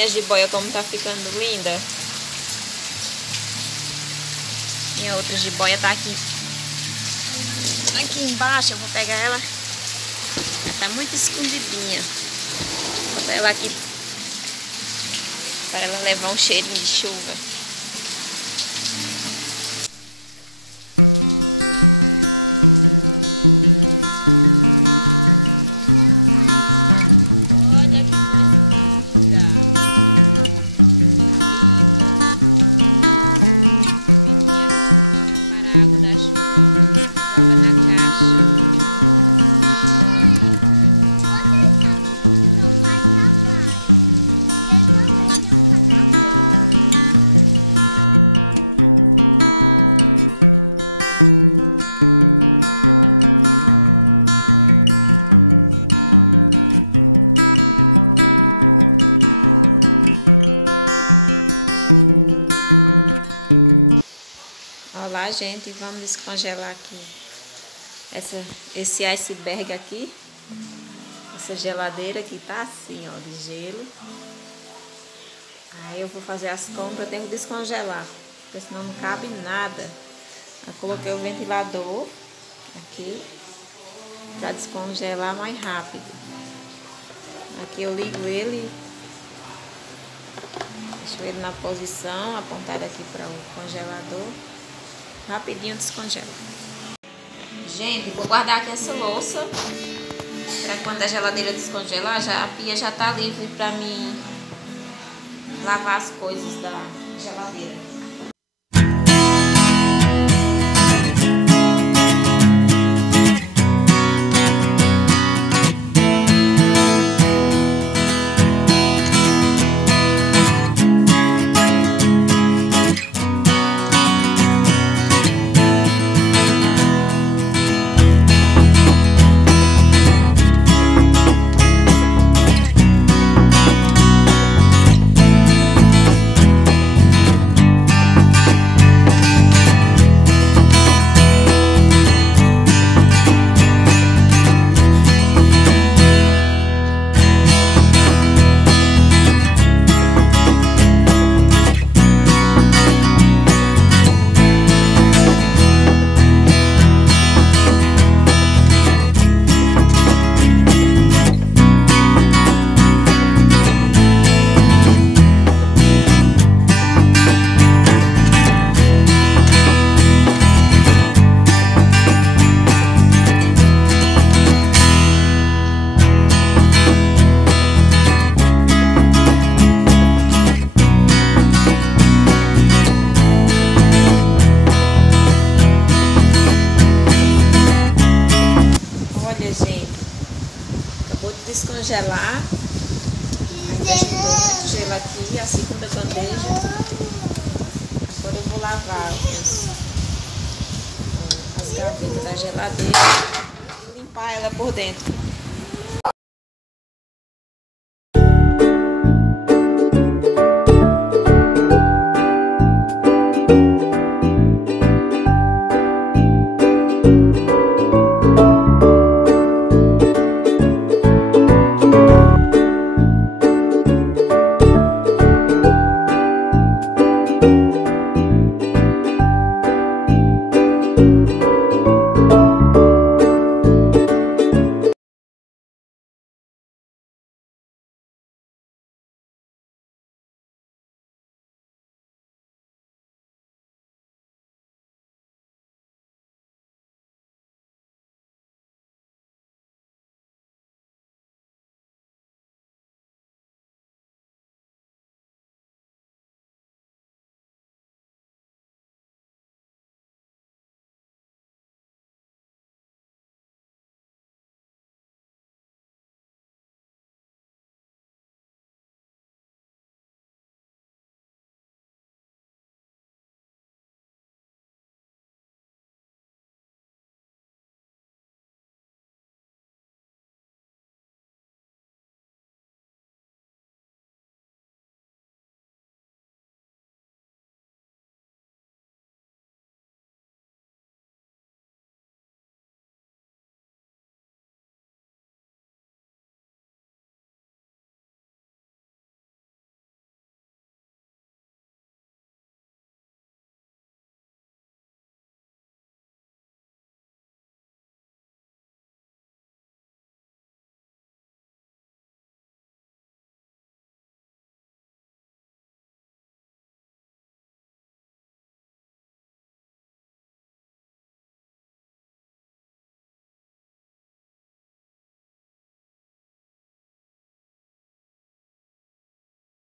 minhas jiboia como tá ficando linda. Minha outra jiboia tá aqui embaixo. Eu vou pegar ela. Ela tá muito escondidinha. Vou botar ela aqui para ela levar um cheirinho de chuva. Olá, gente, vamos descongelar aqui esse iceberg aqui, essa geladeira que tá assim, ó, de gelo. Aí eu vou fazer as compras, tenho que descongelar, porque senão não cabe nada. Eu coloquei o ventilador aqui para descongelar mais rápido. Aqui eu ligo ele, deixo ele na posição apontada aqui para o congelador. Rapidinho descongela. Gente, vou guardar aqui essa louça para quando a geladeira descongelar, a pia já tá livre para mim lavar as coisas da geladeira. Descongelar. Ainda juntou muito gelo aqui, a segunda bandeja. Agora eu vou lavar as gavetas da geladeira e limpar ela por dentro.